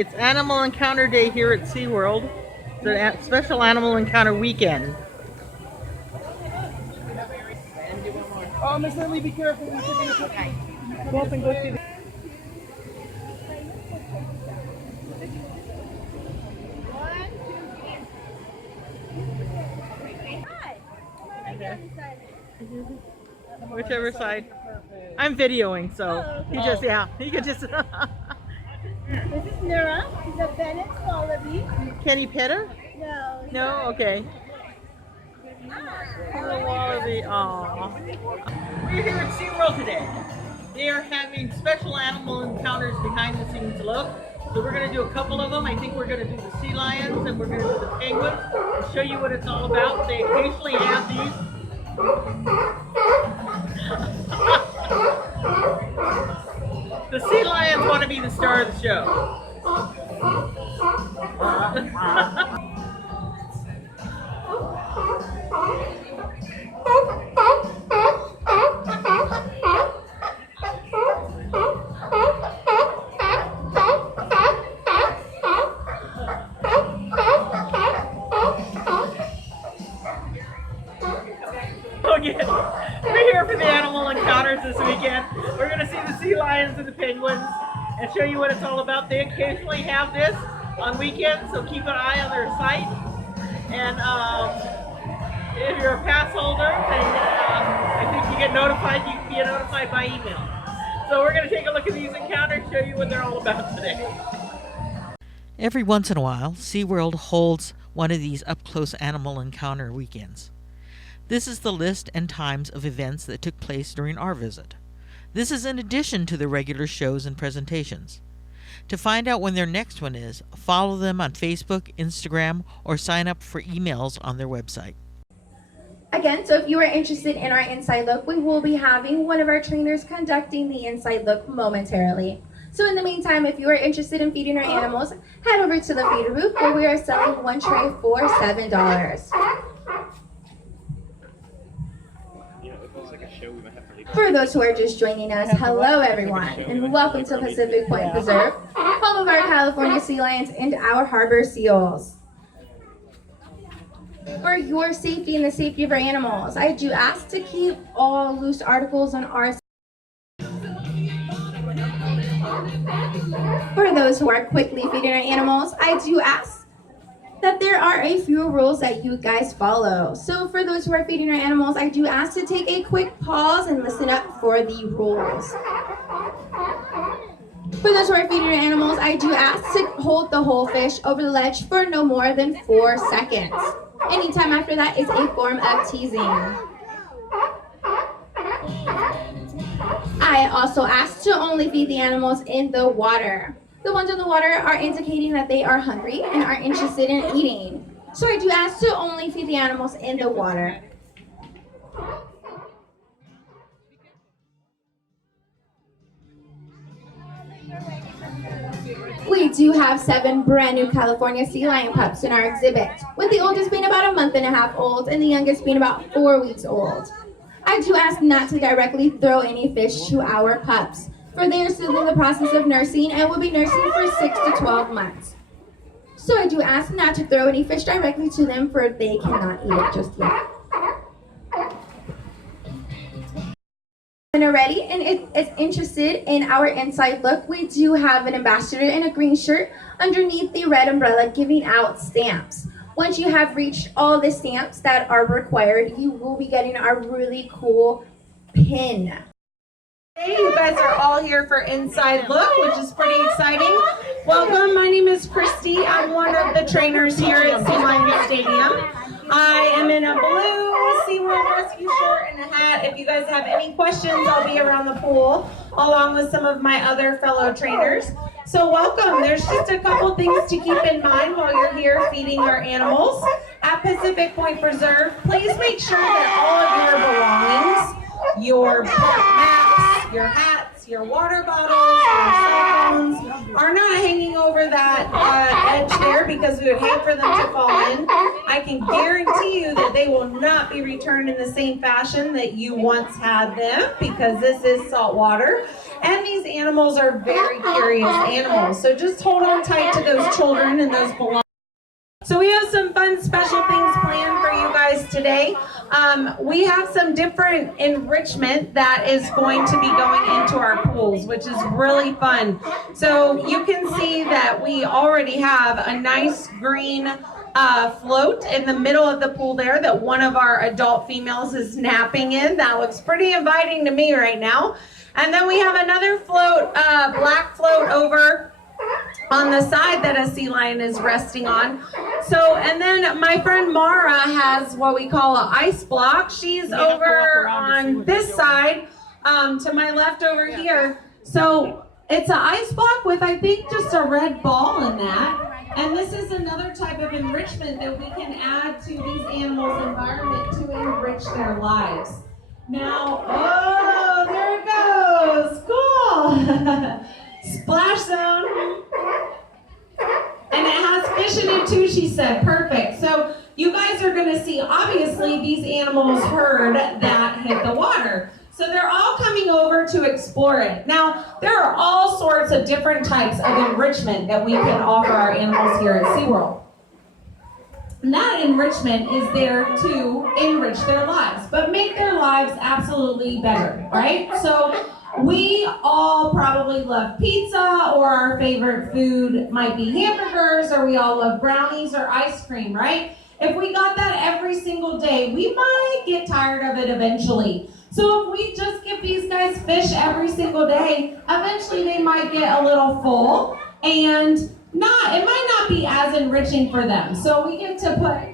It's Animal Encounter Day here at Seaworld. It's a special Animal Encounter weekend. Oh, Miss Lily, be careful. Go up and go through the... Whichever side. I'm videoing, so he just, he could just... This is Nura. She's a Bennett Wallaby. Can he pet her? No. No? Okay. Little Wallaby, aww. We're here at SeaWorld today. They are having special animal encounters behind the scenes look. So we're going to do a couple of them. I think we're going to do the sea lions and we're going to do the penguins and show you what it's all about. They occasionally have these. The sea lions want to be the star of the show. Okay, we're here for the animal encounters this weekend. We're going to see the sea lions and the penguins and show you what it's all about. They occasionally have this on weekends, so keep an eye on their site. And if you're a pass holder, then I think you get notified. You can be notified by email. So we're going to take a look at these encounters, show you what they're all about today. Every once in a while, SeaWorld holds one of these up-close animal encounter weekends. This is the list and times of events that took place during our visit. This is in addition to the regular shows and presentations. To find out when their next one is, follow them on Facebook, Instagram, or sign up for emails on their website. Again, so if you are interested in our Inside Look, we will be having one of our trainers conducting the Inside Look momentarily. So in the meantime, if you are interested in feeding our animals, head over to the feeder booth where we are selling one tray for $7. For those who are just joining us, hello everyone, and welcome to Pacific Point Preserve, home of our California sea lions and our harbor seals. For your safety and the safety of our animals, I do ask to keep all loose articles on our site. For those who are quickly feeding our animals, I do ask that there are a few rules that you guys follow. So for those who are feeding our animals, I do ask to take a quick pause and listen up for the rules. For those who are feeding our animals, I do ask to hold the whole fish over the ledge for no more than 4 seconds. Anytime after that is a form of teasing. I also ask to only feed the animals in the water. The ones in the water are indicating that they are hungry and are interested in eating. So I do ask to only feed the animals in the water. We do have 7 brand new California sea lion pups in our exhibit, with the oldest being about a month and a half old and the youngest being about 4 weeks old. I do ask not to directly throw any fish to our pups, for they are still in the process of nursing and will be nursing for 6 to 12 months. So I do ask not to throw any fish directly to them, for they cannot eat it just yet. And already and is interested in our Inside Look, we do have an ambassador in a green shirt underneath the red umbrella giving out stamps. Once you have reached all the stamps that are required, you will be getting our really cool pin. Hey, you guys are all here for Inside Look, which is pretty exciting. Welcome, my name is Christy. I'm one of the trainers here at Sea Lion Stadium. I am in a blue SeaWorld rescue shirt and a hat. If you guys have any questions, I'll be around the pool, along with some of my other fellow trainers. So welcome. There's just a couple things to keep in mind while you're here feeding our animals. At Pacific Point Preserve, please make sure that all of your belongings, your maps, your hats, your water bottles, your cell spoons are not hanging over that edge there because we would hate for them to fall in. I can guarantee you that they will not be returned in the same fashion that you once had them because this is salt water. And these animals are very curious animals. So just hold on tight to those children and those belongings. So we have some fun special things planned for you guys today. We have some different enrichment that is going to be going into our pools, which is really fun. So you can see that we already have a nice green float in the middle of the pool there that one of our adult females is napping in. That looks pretty inviting to me right now. And then we have another float, black float over on the side that a sea lion is resting on. So, and then my friend Mara has what we call an ice block. She's over on this side, to my left over here. So it's an ice block with, I think, just a red ball in that. And this is another type of enrichment that we can add to these animals' environment to enrich their lives. Now, oh, there it goes. Cool. Splash zone. And it has fish in it too, she said. Perfect. So you guys are going to see, obviously, these animals heard that hit the water. So they're all coming over to explore it. Now, there are all sorts of different types of enrichment that we can offer our animals here at Seaworld. And that enrichment is there to enrich their lives, but make their lives absolutely better, right? So we all probably love pizza, or our favorite food might be hamburgers, or we all love brownies or ice cream, right? If we got that every single day, we might get tired of it eventually. So if we just give these guys fish every single day, eventually they might get a little full, and it might not be as enriching for them. So we get to put...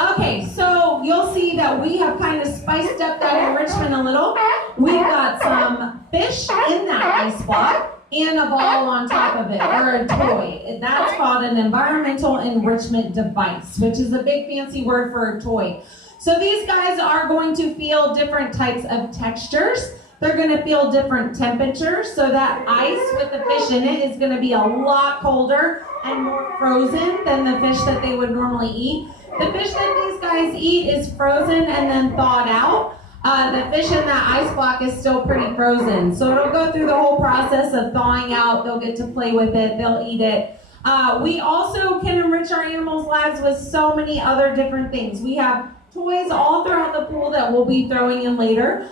Okay, so you'll see that we have kind of spiced up that enrichment a little. We've got some fish in that ice block and a ball on top of it, or a toy. And that's called an environmental enrichment device, which is a big fancy word for a toy. So these guys are going to feel different types of textures. They're going to feel different temperatures. So that ice with the fish in it is going to be a lot colder and more frozen than the fish that they would normally eat. The fish that these guys eat is frozen and then thawed out. The fish in that ice block is still pretty frozen. So it'll go through the whole process of thawing out. They'll get to play with it. They'll eat it. We also can enrich our animals' lives with so many other different things. We have toys all throughout the pool that we'll be throwing in later.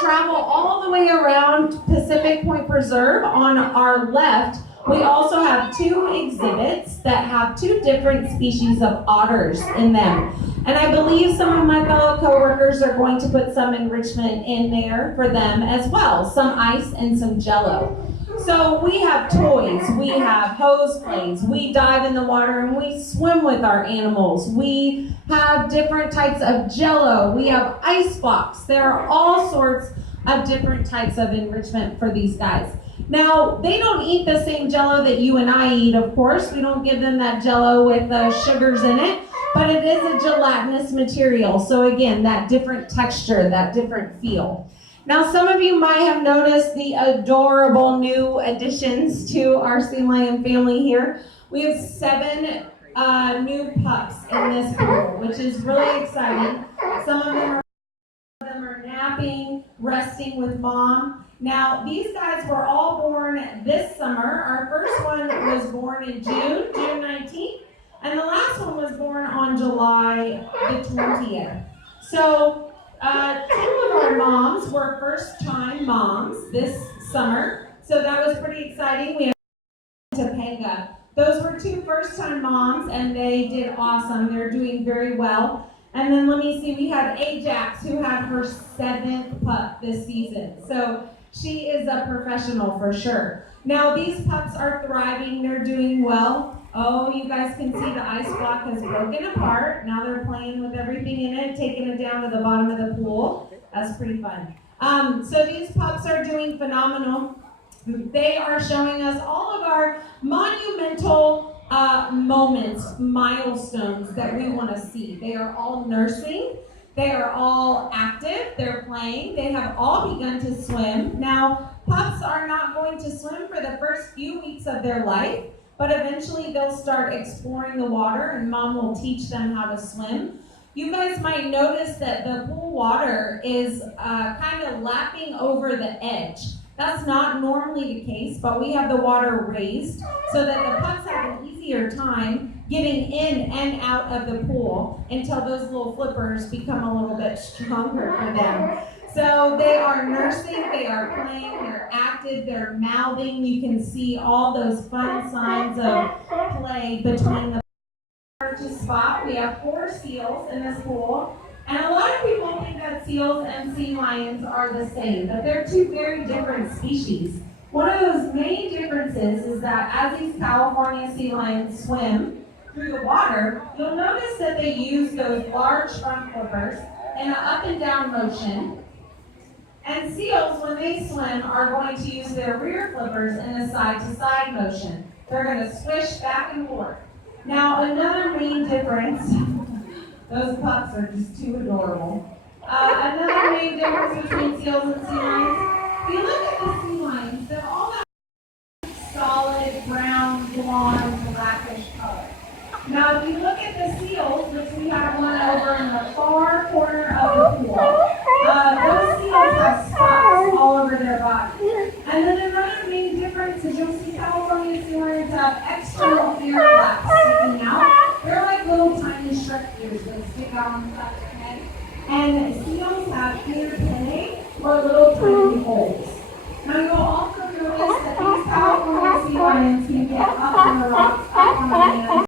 Travel all the way around Pacific Point Preserve on our left. We also have two exhibits that have two different species of otters in them. And I believe some of my fellow coworkers are going to put some enrichment in there for them as well. Some ice and some jello. So we have toys, we have hose plays, we dive in the water and we swim with our animals. We have different types of jello, we have ice blocks. There are all sorts of different types of enrichment for these guys. Now, they don't eat the same jello that you and I eat, of course. We don't give them that jello with sugars in it, but it is a gelatinous material. So again, that different texture, that different feel. Now, some of you might have noticed the adorable new additions to our sea lion family here. We have 7 new pups in this pool, which is really exciting. Some of them are napping, resting with mom. Now, these guys were all born this summer. Our first one was born in June 19th, and the last one was born on July the 20th. So, 2 of our moms were first-time moms this summer, so that was pretty exciting. We have Topanga. Those were 2 first-time moms, and they did awesome. They're doing very well. And then let me see, we have Ajax, who had her 7th pup this season. So she is a professional for sure. Now these pups are thriving, they're doing well. Oh, you guys can see the ice block has broken apart. Now they're playing with everything in it, taking it down to the bottom of the pool. That's pretty fun. So these pups are doing phenomenal. They are showing us all of our monumental moments, milestones that we want to see. They are all nursing. They are all active, they're playing, they have all begun to swim. Now, pups are not going to swim for the first few weeks of their life, but eventually they'll start exploring the water and mom will teach them how to swim. You guys might notice that the pool water is kind of lapping over the edge. That's not normally the case, but we have the water raised so that the pups have an easier time getting in and out of the pool until those little flippers become a little bit stronger for them. So they are nursing, they are playing, they're active, they're mouthing. You can see all those fun signs of play between the purchase spot. We have 4 seals in this pool. And a lot of people think that seals and sea lions are the same, but they're 2 very different species. One of those main differences is that as these California sea lions swim through the water, you'll notice that they use those large front flippers in an up and down motion. And seals, when they swim, are going to use their rear flippers in a side-to-side motion. They're going to swish back and forth. Now, another main difference, those pups are just too adorable. Another main difference between seals and sea lions, if you look at the sea lions, they're all that solid brown, blonde, blackish color. Now, if you look at the seals, which we have one over in the far corner of the pool, those seals have spots all over their body. And then another main difference is you'll see California sea lions have external ear flaps sticking out. They're like little tiny Shrek ears that stick out on the side of their head. And seals have ear pinnae, or little tiny holes. Now you'll also notice that these California sea lions can get up on the rocks, up on the land.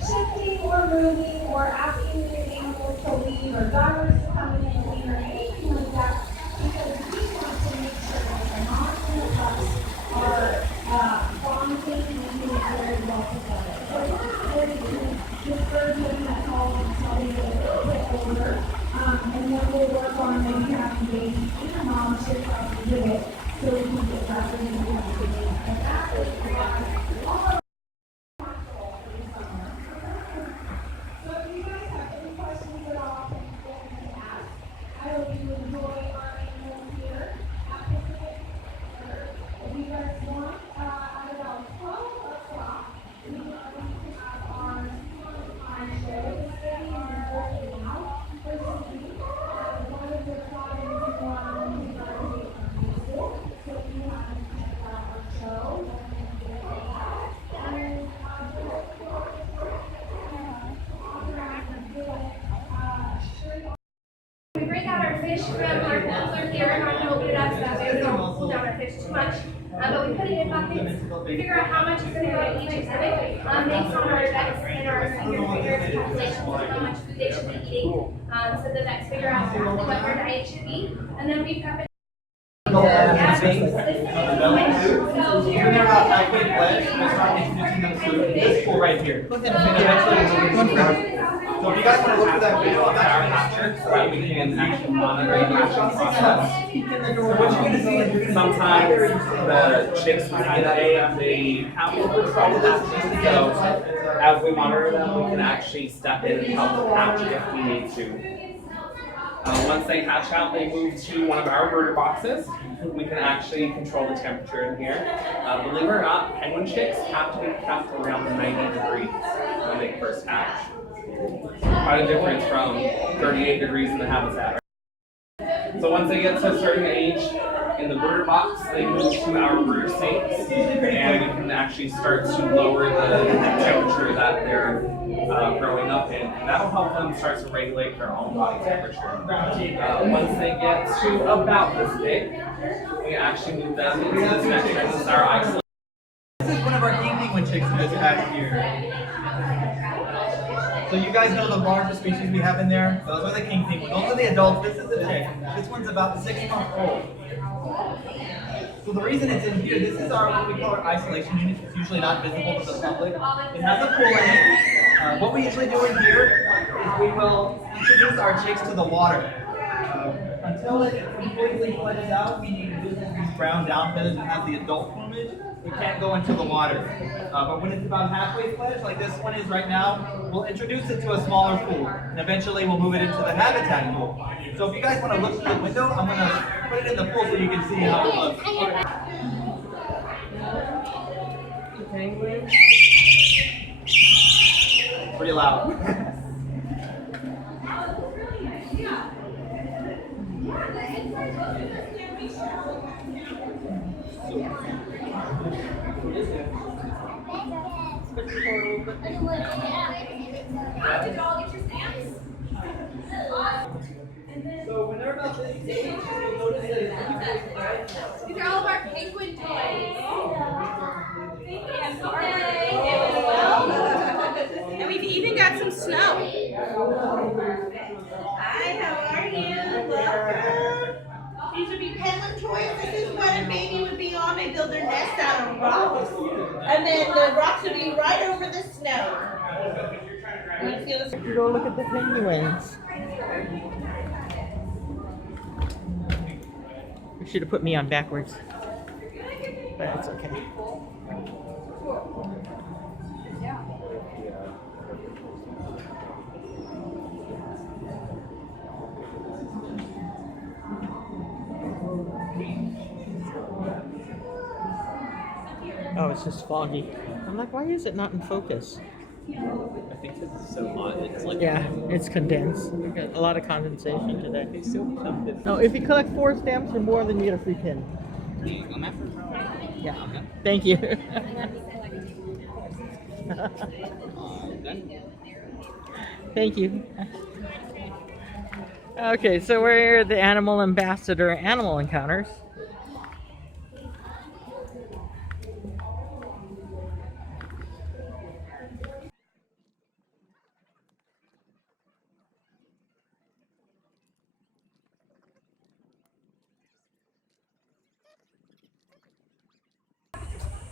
Shifting or moving or asking the animals to leave or divers to come in and leave or anything like that, because we want to make sure that the moms and the pups are bonding and being very well together. So we're not ready to disturb them at all until they get a little bit older, and then we'll work on maybe having babies in the mom shift out the exhibit so we can get back into the baby. And that is why all of I hope you enjoy our animals here at Pacific. If you guys want, at about 12 o'clock, we are going to have our Seaworld show. It's getting right now. This week, one of the problems is on the graduate from high school. So if you haven't checked out our show, then you can get that. And we bring out our fish from our cooler here, and I'm going to open it up so that way we don't cool down our fish too much. But we put it in buckets. We figure out how much is going to go in each exhibit based on our vets and our senior figures calculations of how much food they should be eating. So the vets figure out exactly what their diet should be, and then we prep it. So here this pool right here. So if you guys want to look at that video, I'm actually not sure so that we can actually monitor the hatching process. So what you're going to see is sometimes the chicks will get they have a little trouble hatching. So as we monitor them, we can actually step in and help them hatch if we need to. Once they hatch out, they move to one of our brooder boxes. We can actually control the temperature in here. Believe it or not, penguin chicks have to be kept around 90 degrees when they first hatch. Quite a difference from 38 degrees in the habitat. So once they get to a certain age in the brooder box, they move to our brooder sinks, and we can actually start to lower the temperature that they're growing up in, and that'll help them start to regulate their own body temperature. Once they get to about this big, we actually move them into this next room. This is our isolation. This is one of our king penguin chicks we just had here. So you guys know the largest species we have in there? Those are the king penguins. Those are the adults. This is the chick. This one's about 6 months old. So the reason it's in here, this is our what we call our isolation unit. It's usually not visible to the public. It has a pool in it. What we usually do in here is we will introduce our chicks to the water. Until it completely fledges out, meaning it loses these brown down feathers and has the adult plumage, we can't go into the water. But when it's about halfway fledged, like this one is right now, we'll introduce it to a smaller pool. And eventually we'll move it into the habitat pool. So if you guys want to look through the window, I'm going to put it in the pool so you can see how it looks. Pretty loud. Did y'all get your stamps? So when they're about this age, you'll notice that These are all of our penguin toys. And we've even got some snow. Hi, how are you? Welcome. These would be penguin toys. This is what a baby would be on. They build their nest out of rocks. And then the rocks would be right over the snow. You feel this? Go look at the penguins. You should have put me on backwards. But it's okay. Oh, it's just foggy. I'm like, why is it not in focus? I think it's so hot. It's like Yeah, it's condensed. We got a lot of condensation today. No, if you collect 4 stamps or more, then you get a free pin. Yeah. Thank you. Thank you. Okay, so we're the Animal Ambassador Animal Encounters.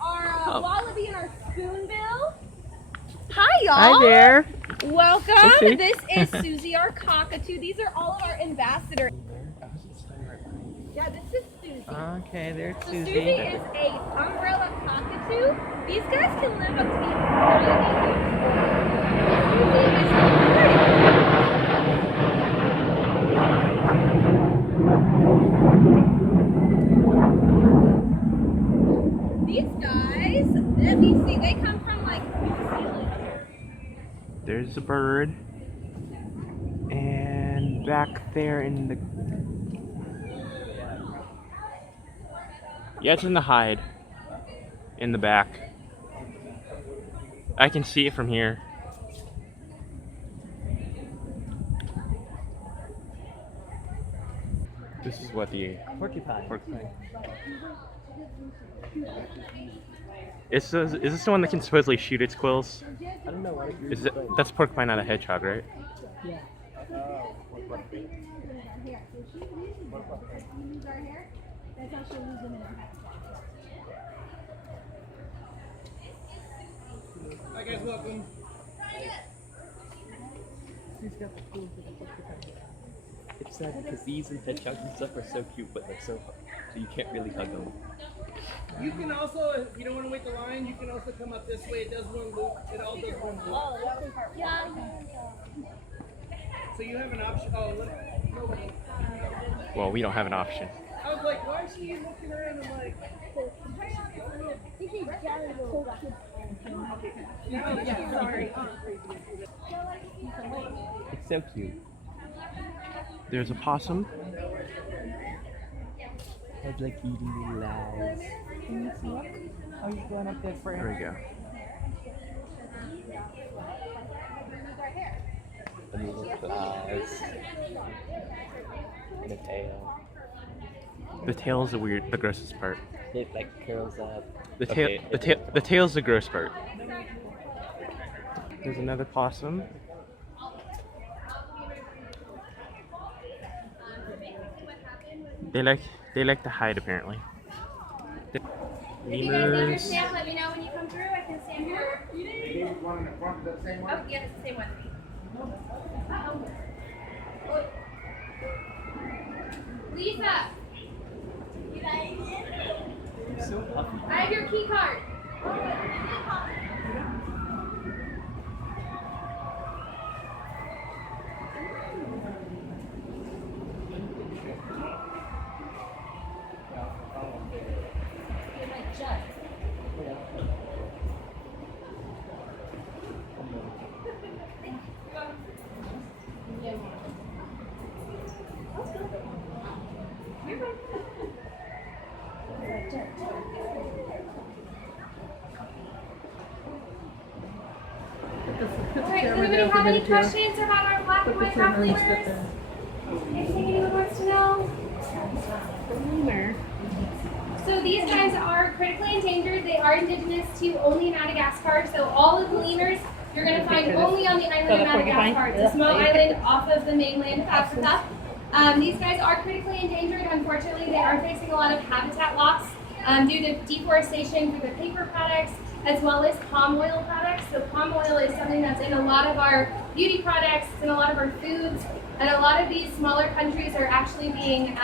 Our wallaby and our spoonbill. Hi, y'all. Hi there. Welcome. Okay. This is Susie, our cockatoo. These are all of our ambassadors. Yeah, this is Susie. Okay, there's So Susie. Susie is a umbrella cockatoo. These guys can live up to be 90 years old. These guys, let me see, they come from like New Zealand. there's a bird, and back there in the it's in the hide in the back. I can see it from here. This is what the Porcupine. Is this the one that can supposedly shoot its quills? I don't know what That's porcupine, not a hedgehog, right? Yeah. Hi guys, welcome. It's sad because these and hedgehogs and stuff are so cute, but they're so you can't really hug them. You can also, if you don't want to wait the line, you can also come up this way. It does one loop. It all does one loop. So you have an option. Oh, look. Nobody. Well, we don't have an option. I was like, why is she looking around? I'm like, no, yeah, sorry. It's so cute. There's a possum. It's like eating little eyes. Oh, you're going up there for There we go. And little eyes. And a tail. The tail is the grossest part. It like curls up. The tail's the gross part. There's another possum. They like to hide apparently. If you guys need your stamp, let me know when you come through. I can stamp your. Oh, yeah, it's the same one. Uh-oh. Lisa. I have your key card. Alright, does anybody have any questions about our black and white rock lemurs? Anything anyone wants to know? So these guys are critically endangered. They are indigenous to only Madagascar. So all of the lemurs you're going to find only on the island of Madagascar. It's a small island off of the mainland of Africa. These guys are critically endangered. Unfortunately, they are facing a lot of habitat loss due to deforestation through the paper products, as well as palm oil products. So palm oil is something that's in a lot of our beauty products, it's in a lot of our foods, and a lot of these smaller countries are actually being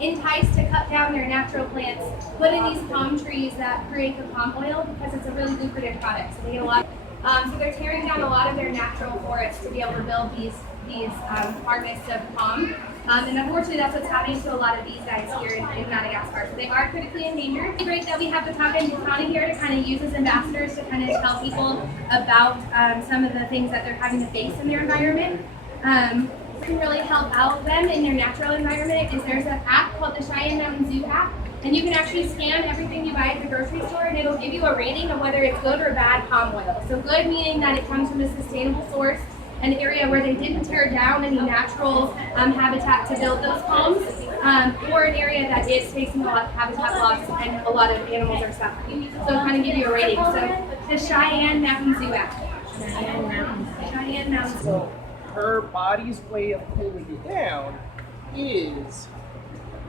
enticed to cut down their natural plants, put in these palm trees that create the palm oil because it's a really lucrative product. So they get a lot. So they're tearing down a lot of their natural forests to be able to build these harvests of palm. And unfortunately, that's what's happening to a lot of these guys here in Madagascar. So they are critically endangered. It's great that we have the Taka and Butana here to kind of use as ambassadors to kind of tell people about some of the things that they're having to face in their environment. Can really help out them in their natural environment is there's an app called the Cheyenne Mountain Zoo app, and you can actually scan everything you buy at the grocery store and it'll give you a rating of whether it's good or bad palm oil. So good meaning that it comes from a sustainable source, an area where they didn't tear down any natural habitat to build those palms, or an area that is facing a lot of habitat loss and a lot of animals are suffering. So it'll kind of give you a rating. So the Cheyenne Mountain Zoo app. Cheyenne Mountain Zoo. Her body's way of pulling it down is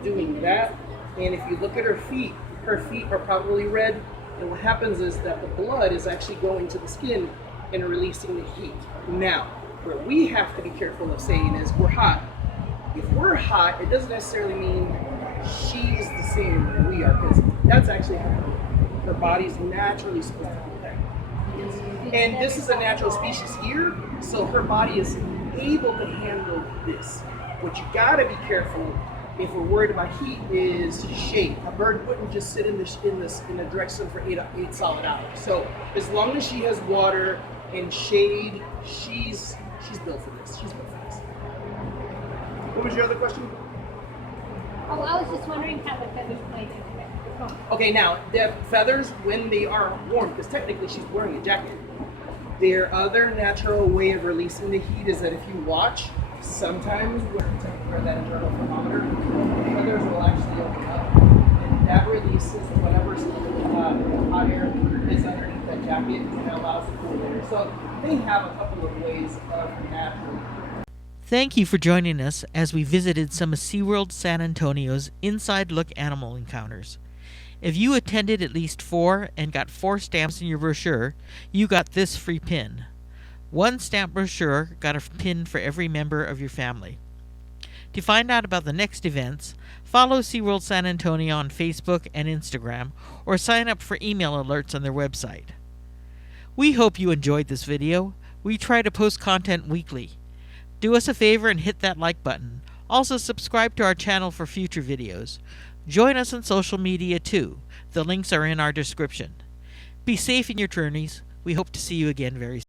doing that. And if you look at her feet are probably red. And what happens is that the blood is actually going to the skin and releasing the heat. Now, what we have to be careful of saying is we're hot. If we're hot, it doesn't necessarily mean she's the same as we are, because that's actually her body's naturally split like that. And this is a natural species here, so her body is able to handle this. What you gotta be careful if we're worried about heat is shade. A bird wouldn't just sit in the direct sun for eight solid hours. So as long as she has water and shade, she's built for this. She's built for this. What was your other question? Oh, I was just wondering how the feathers play into it. Okay, now the feathers, when they are warm, because technically she's wearing a jacket. Their other natural way of releasing the heat is that if you watch, sometimes where that internal thermometer, the feathers will actually open up, and that releases whatever hot air is underneath that jacket and allows the cool air. So they have a couple of ways of natural. Thank you for joining us as we visited some of Seaworld San Antonio's inside look animal encounters. If you attended at least 4 and got 4 stamps in your brochure, you got this free pin. 1 stamp brochure got a pin for every member of your family. To find out about the next events, follow Seaworld San Antonio on Facebook and Instagram, or sign up for email alerts on their website. We hope you enjoyed this video. We try to post content weekly. Do us a favor and hit that like button. Also subscribe to our channel for future videos. Join us on social media too. The links are in our description. Be safe in your journeys. We hope to see you again very soon.